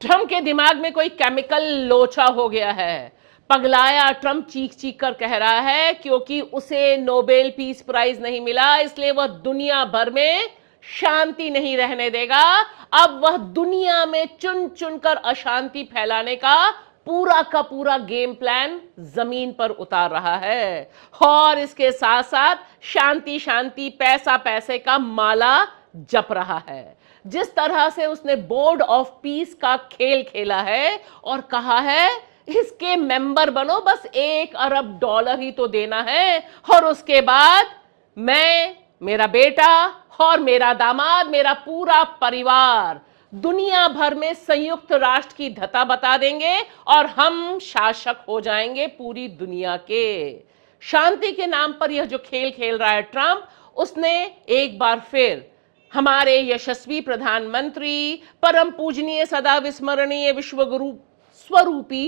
Trump के दिमाग में कोई केमिकल लोचा हो गया है। पगलाया ट्रंप चीख चीख कर कह रहा है क्योंकि उसे नोबेल पीस प्राइज नहीं मिला, इसलिए वह दुनिया भर में शांति नहीं रहने देगा। अब वह दुनिया में चुन चुनकर अशांति फैलाने का पूरा गेम प्लान जमीन पर उतार रहा है और इसके साथ साथ शांति शांति पैसा पैसे का माला जप रहा है। जिस तरह से उसने बोर्ड ऑफ पीस का खेल खेला है और कहा है इसके मेंबर बनो, बस $1 अरब ही तो देना है और उसके बाद मैं, मेरा बेटा और मेरा दामाद, मेरा पूरा परिवार दुनिया भर में संयुक्त राष्ट्र की धता बता देंगे और हम शासक हो जाएंगे पूरी दुनिया के। शांति के नाम पर यह जो खेल खेल रहा है ट्रंप, उसने एक बार फिर हमारे यशस्वी प्रधानमंत्री, परम पूजनीय सदा विस्मरणीय विश्वगुरु स्वरूपी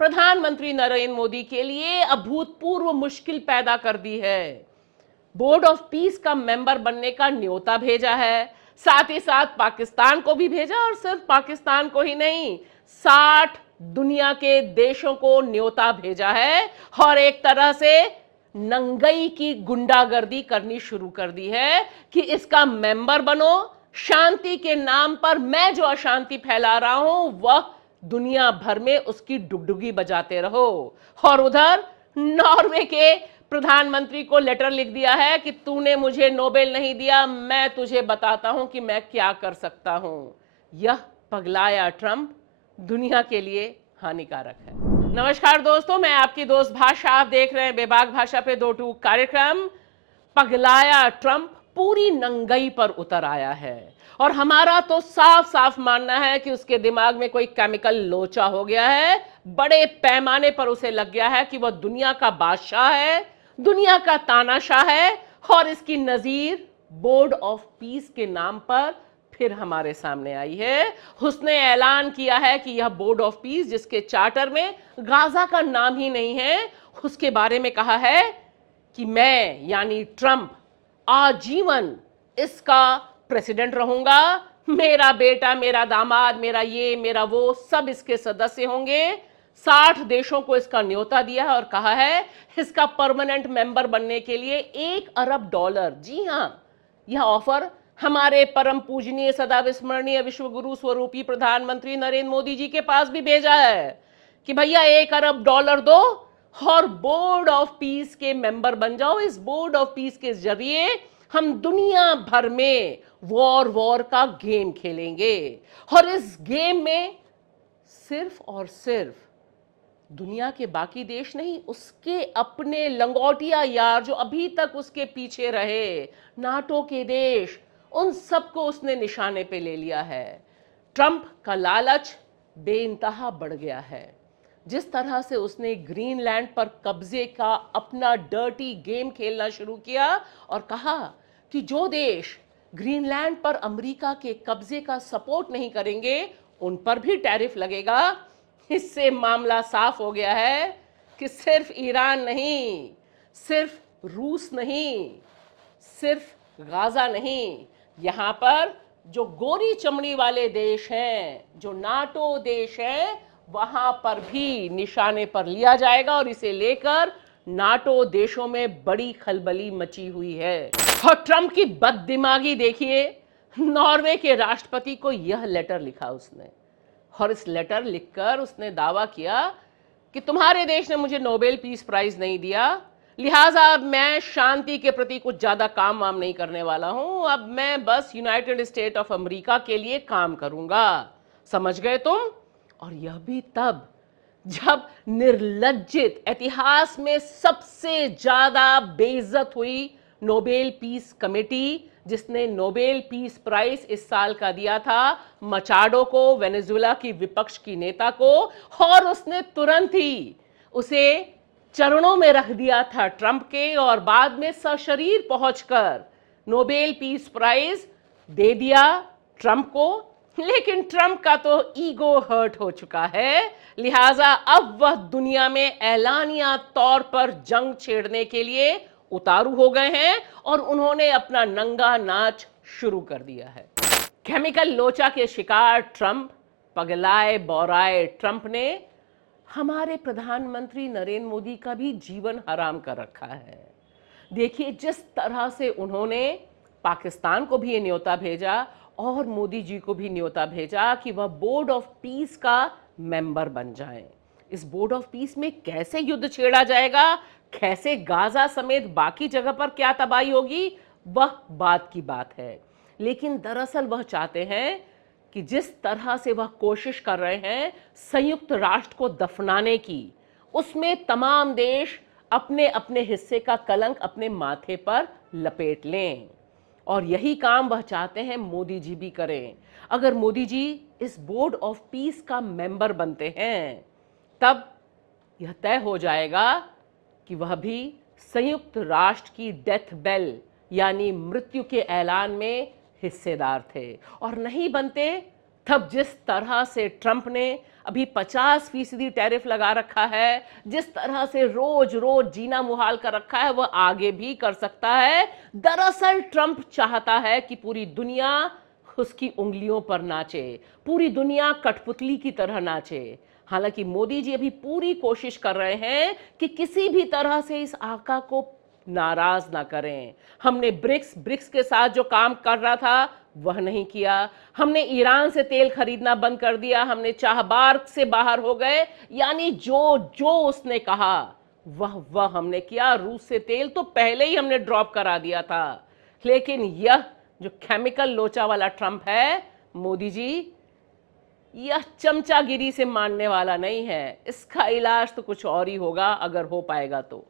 प्रधानमंत्री नरेंद्र मोदी के लिए अभूतपूर्व मुश्किल पैदा कर दी है। बोर्ड ऑफ पीस का मेंबर बनने का न्योता भेजा है, साथ ही साथ पाकिस्तान को भी भेजा और सिर्फ पाकिस्तान को ही नहीं, 60 दुनिया के देशों को न्योता भेजा है और एक तरह से नंगई की गुंडागर्दी करनी शुरू कर दी है कि इसका मेंबर बनो, शांति के नाम पर मैं जो अशांति फैला रहा हूं वह दुनिया भर में उसकी डुगडुगी बजाते रहो। और उधर नॉर्वे के प्रधानमंत्री को लेटर लिख दिया है कि तूने मुझे नोबेल नहीं दिया, मैं तुझे बताता हूं कि मैं क्या कर सकता हूं। यह पगलाया ट्रंप दुनिया के लिए हानिकारक है। नमस्कार दोस्तों, मैं आपकी दोस्त भाषा, आप देख रहे हैं बेबाक भाषा पे 2 टूक कार्यक्रम। पगलाया ट्रंप पूरी नंगई पर उतर आया है और हमारा तो साफ साफ मानना है कि उसके दिमाग में कोई केमिकल लोचा हो गया है। बड़े पैमाने पर उसे लग गया है कि वह दुनिया का बादशाह है, दुनिया का तानाशाह है और इसकी नजीर बोर्ड ऑफ पीस के नाम पर फिर हमारे सामने आई है। उसने ऐलान किया है कि यह बोर्ड ऑफ पीस, जिसके चार्टर में गाजा का नाम ही नहीं है, उसके बारे में कहा है कि मैं यानी ट्रंप आजीवन इसका प्रेसिडेंट रहूंगा, मेरा बेटा, मेरा दामाद, मेरा ये मेरा वो सब इसके सदस्य होंगे। 60 देशों को इसका न्योता दिया है और कहा है इसका परमानेंट मेंबर बनने के लिए $1 अरब, जी हां, यह ऑफर हमारे परम पूजनीय सदा विस्मरणीय विश्वगुरु स्वरूपी प्रधानमंत्री नरेंद्र मोदी जी के पास भी भेजा है कि भैया $1 अरब दो और बोर्ड ऑफ पीस के मेंबर बन जाओ। इस बोर्ड ऑफ पीस के जरिए हम दुनिया भर में वॉर का गेम खेलेंगे और इस गेम में सिर्फ और सिर्फ दुनिया के बाकी देश नहीं, उसके अपने लंगोटिया यार जो अभी तक उसके पीछे रहे, नाटो के देश, उन सबको उसने निशाने पे ले लिया है। ट्रंप का लालच बेइंतहा बढ़ गया है। जिस तरह से उसने ग्रीनलैंड पर कब्जे का अपना डर्टी गेम खेलना शुरू किया और कहा कि जो देश ग्रीनलैंड पर अमेरिका के कब्जे का सपोर्ट नहीं करेंगे उन पर भी टैरिफ लगेगा, इससे मामला साफ हो गया है कि सिर्फ ईरान नहीं, सिर्फ रूस नहीं, सिर्फ गाजा नहीं, यहां पर जो गोरी चमड़ी वाले देश हैं, जो नाटो देश हैं, वहां पर भी निशाने पर लिया जाएगा और इसे लेकर नाटो देशों में बड़ी खलबली मची हुई है। और ट्रंप की बददिमागी देखिए, नॉर्वे के राष्ट्रपति को यह लेटर लिखा उसने और इस लेटर लिखकर उसने दावा किया कि तुम्हारे देश ने मुझे नोबेल पीस प्राइज नहीं दिया, लिहाजा अब मैं शांति के प्रति कुछ ज्यादा काम वाम नहीं करने वाला हूं, अब मैं बस यूनाइटेड स्टेट ऑफ अमेरिका के लिए काम करूंगा। समझ गए तुम? और यह भी तब जब निर्लज्जित, इतिहास में सबसे ज्यादा बेइज्जत हुई नोबेल पीस कमेटी, जिसने नोबेल पीस प्राइज इस साल का दिया था मचाडो को, वेनेजुएला की विपक्ष की नेता को, और उसने तुरंत ही उसे चरणों में रख दिया था ट्रंप के और बाद में सशरीर पहुंचकर नोबेल पीस प्राइज दे दिया ट्रंप को। लेकिन ट्रंप का तो ईगो हर्ट हो चुका है, लिहाजा अब वह दुनिया में ऐलानिया तौर पर जंग छेड़ने के लिए उतारू हो गए हैं और उन्होंने अपना नंगा नाच शुरू कर दिया है। केमिकल लोचा के शिकार ट्रंप पगलाए बौराए ट्रंप ने हमारे प्रधानमंत्री नरेंद्र मोदी का भी जीवन हराम कर रखा है। देखिए, जिस तरह से उन्होंने पाकिस्तान को भी ये न्योता भेजा और मोदी जी को भी न्योता भेजा कि वह बोर्ड ऑफ पीस का मेंबर बन जाएं। इस बोर्ड ऑफ पीस में कैसे युद्ध छेड़ा जाएगा, कैसे गाजा समेत बाकी जगह पर क्या तबाही होगी, वह बात की बात है। लेकिन दरअसल वह चाहते हैं कि जिस तरह से वह कोशिश कर रहे हैं संयुक्त राष्ट्र को दफनाने की, उसमें तमाम देश अपने अपने हिस्से का कलंक अपने माथे पर लपेट लें। और यही काम वह चाहते हैं मोदी जी भी करें। अगर मोदी जी इस बोर्ड ऑफ पीस का मेंबर बनते हैं, तब यह तय हो जाएगा कि वह भी संयुक्त राष्ट्र की डेथ बेल यानी मृत्यु के ऐलान में हिस्सेदार थे। और नहीं बनते, तब जिस तरह से ट्रंप ने अभी 50% टैरिफ लगा रखा है, जिस तरह से रोज रोज जीना मुहाल कर रखा है, वह आगे भी कर सकता है। दरअसल ट्रंप चाहता है कि पूरी दुनिया उसकी उंगलियों पर नाचे, पूरी दुनिया कठपुतली की तरह नाचे। हालांकि मोदी जी अभी पूरी कोशिश कर रहे हैं कि किसी भी तरह से इस आका को नाराज ना करें। हमने ब्रिक्स के साथ जो काम कर रहा था वह नहीं किया, हमने ईरान से तेल खरीदना बंद कर दिया, हमने चाहबार से बाहर हो गए, यानी जो जो उसने कहा वह हमने किया। रूस से तेल तो पहले ही हमने ड्रॉप करा दिया था। लेकिन यह जो केमिकल लोचा वाला ट्रंप है, मोदी जी, यह चमचागिरी से मानने वाला नहीं है। इसका इलाज तो कुछ और ही होगा, अगर हो पाएगा तो।